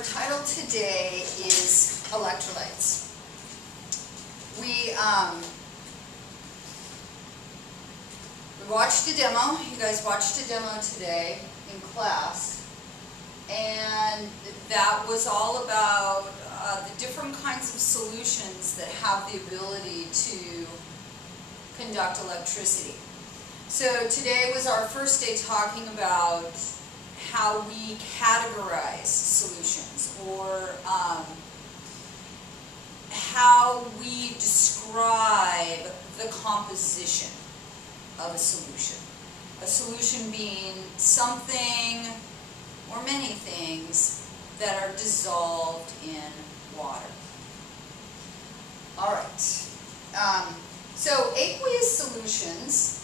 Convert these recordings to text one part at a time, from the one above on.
Our title today is Electrolytes. We watched a demo. You guys watched a demo today in class, and that was all about the different kinds of solutions that have the ability to conduct electricity. So today was our first day talking about how we categorize solutions, or how we describe the composition of a solution. A solution being something or many things that are dissolved in water. All right. So aqueous solutions,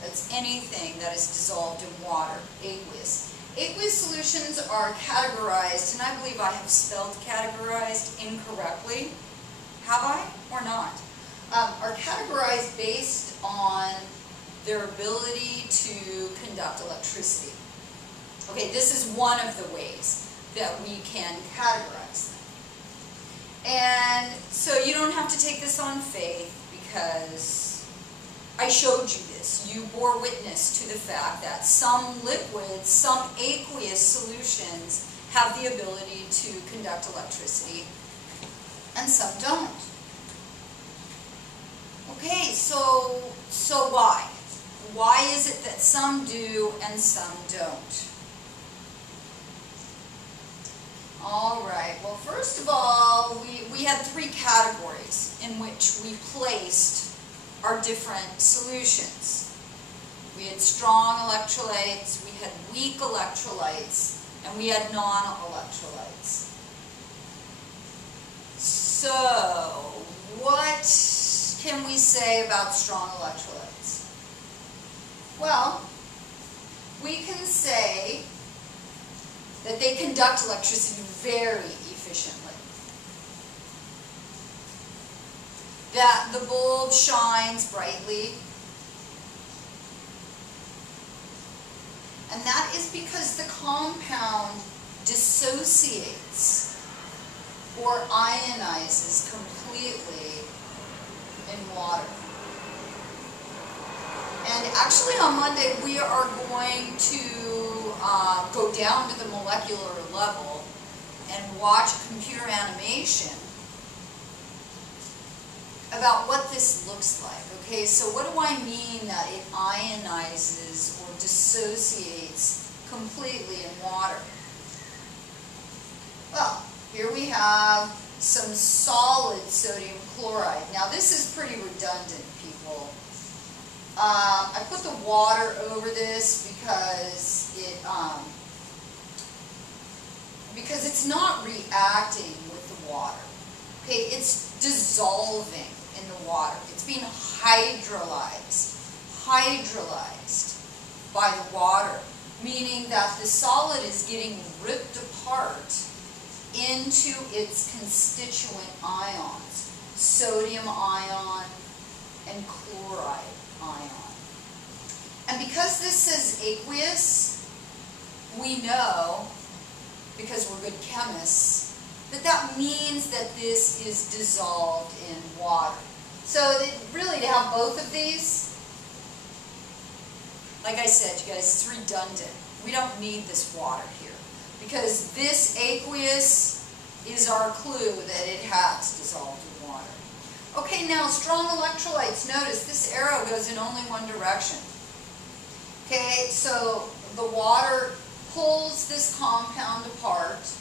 that's anything that is dissolved in water, aqueous. Aqueous solutions are categorized, and I believe I have spelled categorized incorrectly. Have I or not? Are categorized based on their ability to conduct electricity. Okay, this is one of the ways that we can categorize them. And so you don't have to take this on faith, because I showed you this. You bore witness to the fact that some liquids, some aqueous solutions have the ability to conduct electricity, and some don't. Okay, so why? Why is it that some do and some don't? All right, well, first of all, we had three categories in which we placed our different solutions. We had strong electrolytes, we had weak electrolytes, and we had non-electrolytes. So, what can we say about strong electrolytes? Well, we can say that they conduct electricity very efficiently. That the bulb shines brightly. And that is because the compound dissociates or ionizes completely in water. And actually on Monday we are going to go down to the molecular level and watch computer animation about what this looks like. Okay, so what do I mean that it ionizes or dissociates completely in water? Well, here we have some solid sodium chloride. Now this is pretty redundant, people. I put the water over this because it's not reacting with the water. Okay, it's dissolving in the water. It's being hydrolyzed by the water, meaning that the solid is getting ripped apart into its constituent ions, sodium ion and chloride ion. And because this is aqueous, we know, because we're good chemists, that means that this is dissolved in water. So really, to have both of these, like I said, you guys, it's redundant. We don't need this water here, because this aqueous is our clue that it has dissolved in water. Okay, now strong electrolytes. Notice this arrow goes in only one direction. Okay, so the water pulls this compound apart,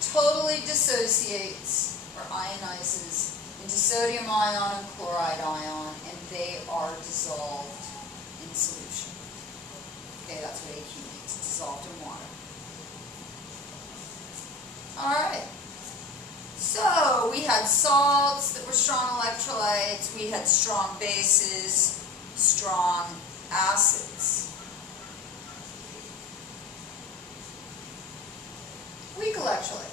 totally dissociates or ionizes into sodium ion and chloride ion, and they are dissolved in solution. Okay, that's what AQ means. It's dissolved in water. Alright. So we had salts that were strong electrolytes, we had strong bases, strong acids. Weak electrolytes.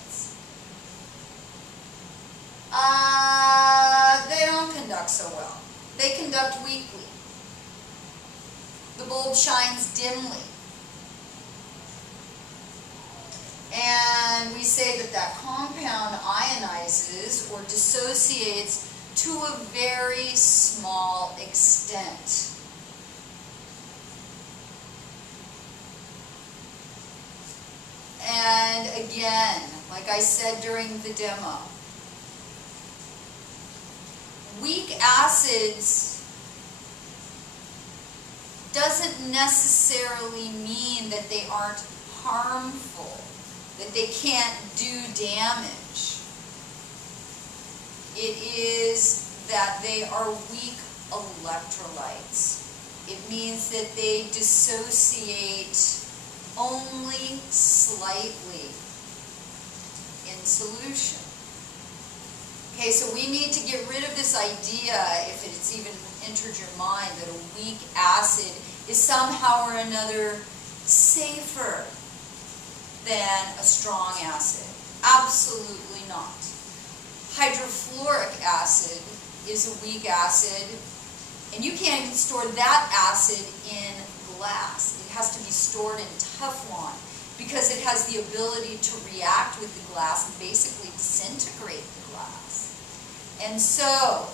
They don't conduct so well. They conduct weakly. The bulb shines dimly. say that that compound ionizes or dissociates to a very small extent. And again, like I said during the demo, weak acids doesn't necessarily mean that they aren't harmful, that they can't do damage. It is that they are weak electrolytes. It means that they dissociate only slightly in solution. Okay, so we need to get rid of this idea, if it's even entered your mind, that a weak acid is somehow or another safer than a strong acid. Absolutely not. Hydrofluoric acid is a weak acid, and you can't even store that acid in glass. It has to be stored in Teflon because it has the ability to react with the glass and basically disintegrate the glass. And so,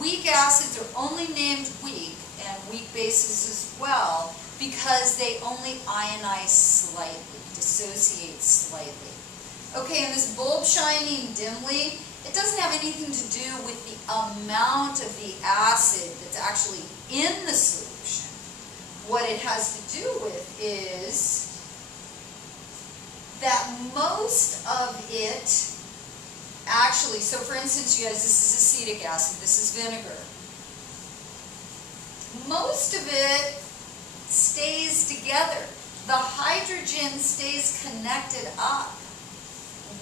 weak acids are only named weak, and weak bases as well, because they only ionize slightly, dissociate slightly. Okay, and this bulb shining dimly, it doesn't have anything to do with the amount of the acid that's actually in the solution. What it has to do with is that most of it actually, so for instance, you guys, this is acetic acid, this is vinegar. Most of it stays together. The hydrogen stays connected up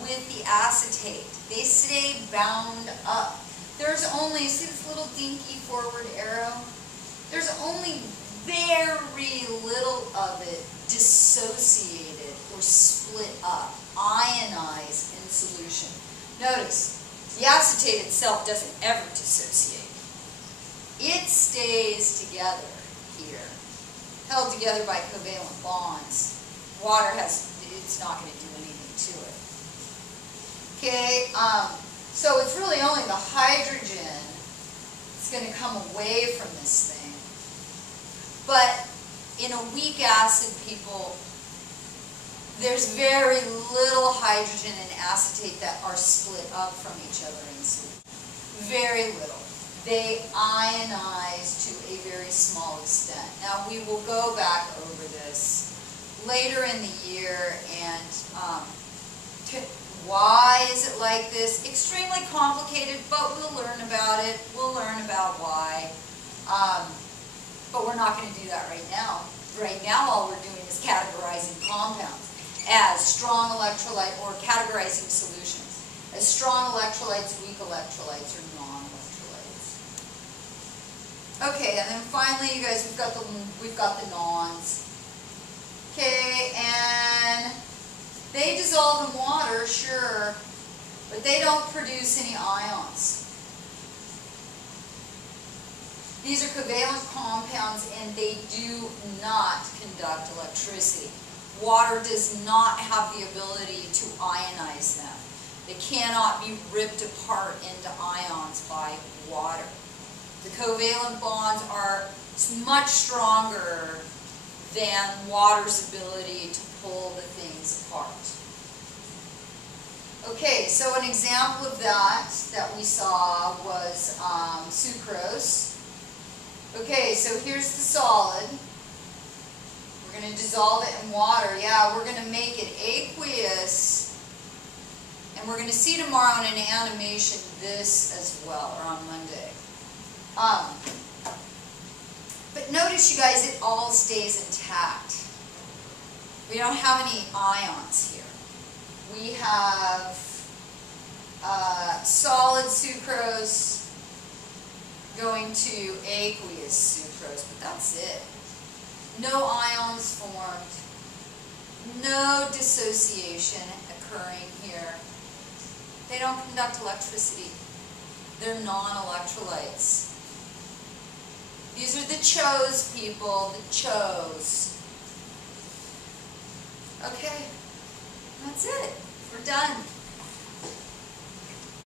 with the acetate. They stay bound up. There's only, see this little dinky forward arrow? There's only very little of it dissociated or split up, ionized in solution. Notice, the acetate itself doesn't ever dissociate. It stays together here, held together by covalent bonds. Water it's not going to do anything to it. Okay, so it's really only the hydrogen that's going to come away from this thing. But in a weak acid, people, there's very little hydrogen and acetate that are split up from each other in solution. Very little. They ionize to a very small extent. Now we will go back over this later in the year, and why is it like this? Extremely complicated, but we'll learn about it. We'll learn about why. But we're not going to do that right now. Right now all we're doing is categorizing compounds as strong electrolyte, or categorizing solutions as strong electrolytes, weak electrolytes, or non-electrolytes. Okay, and then finally, you guys, we've got the nons. Okay, and they dissolve in water, sure, but they don't produce any ions. These are covalent compounds, and they do not conduct electricity. Water does not have the ability to ionize them. They cannot be ripped apart into ions by water. The covalent bonds are much stronger than water's ability to pull the things apart. Okay, so an example of that we saw was sucrose. Okay, so here's the solid. We're going to dissolve it in water. Yeah, we're going to make it aqueous. And we're going to see tomorrow in an animation this as well, or on Monday. But notice, you guys, it all stays intact. We don't have any ions here. We have solid sucrose going to aqueous sucrose, but that's it. No ions formed, no dissociation occurring here. They don't conduct electricity. They're non-electrolytes. These are the CHOs, people, the CHOs. Okay, that's it. We're done.